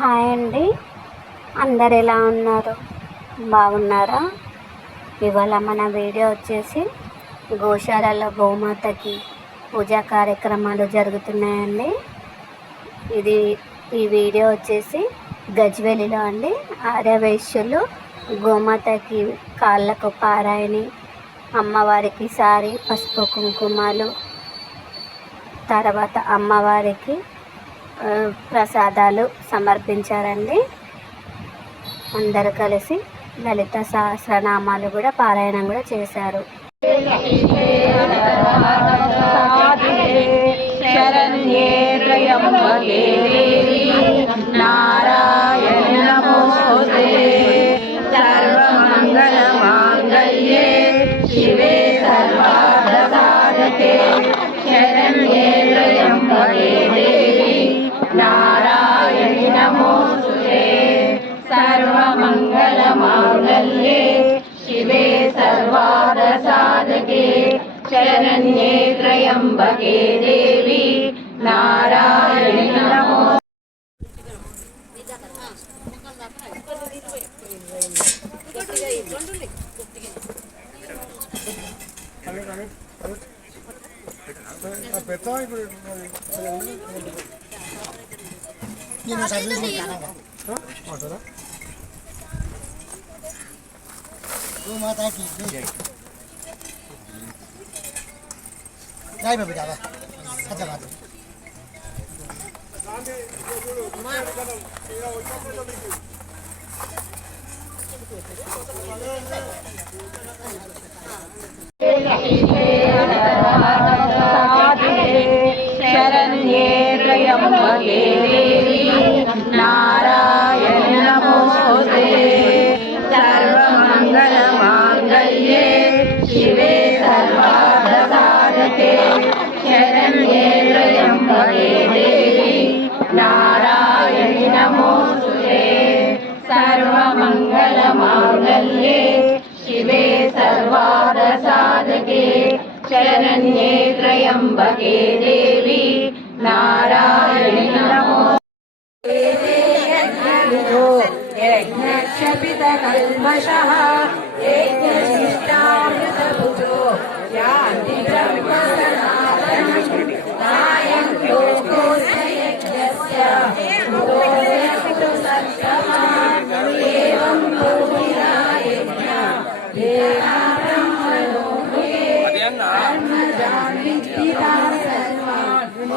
Hi అండి. అందరు ఎలా ఉన్నారు? బాగున్నారా? ఇవాళ మన వీడియో వచ్చేసి గోశాలలో గోమాతకి పూజా కార్యక్రమాలు జరుగుతున్నాయండి. ఇది ఈ వీడియో వచ్చేసి గజ్వెలిలో అండి. ఆర్యవైశ్యులు గోమాతకి కాళ్ళకు పారాయని అమ్మవారికి సారి పసుపు కుంకుమలు తర్వాత అమ్మవారికి ప్రసాదాలు సమర్పించారండి. అందరూ కలిసి లలిత సహస్రనామాలు కూడా పారాయణం కూడా చేశారు. శరణ్యే త్రయంబకే దేవి శివే సర్వార్థసాధకే శరణ్యే సర్వార్థసాధకే శరణ్యే త్రయంబకే దేవి నారాయణి నమో పెడతావా ఇప్పుడు నేను సర్వీస్ కానగా ગો માતા કી જય જય બાબુ દાદા સાચા વાત શરણ્યે ત્રયંબકે शिवे सर्वादसाधके शरण्ये त्रयम्बके देवि। नारायणि नमोऽस्तुते सर्वमङ्गलमाङ्गल्ये शिवे सर्वादसाधके शरण्येत्रयम्बके देवि। नारायणि नमो यज्ञक्षपितकल्मषः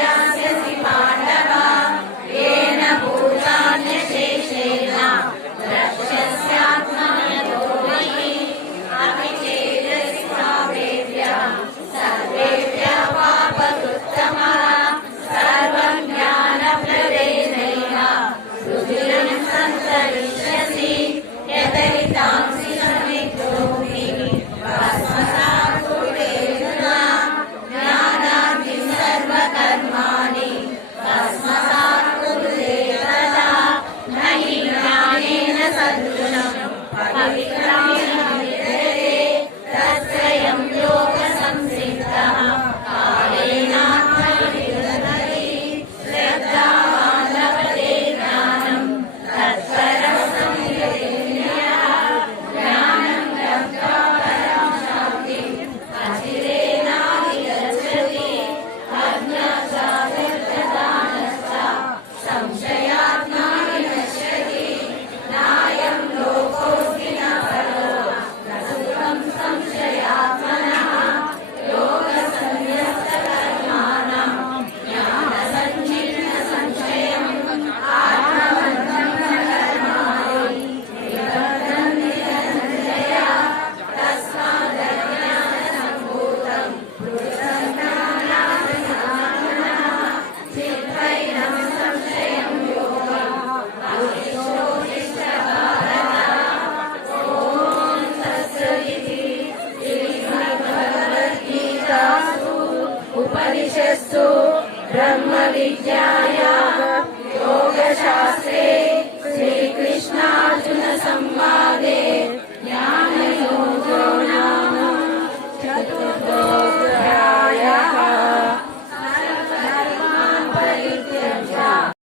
Yeah. జ్యోతిషస్సు బ్రహ్మ విజ్ఞాయ యోగశాస్త్రే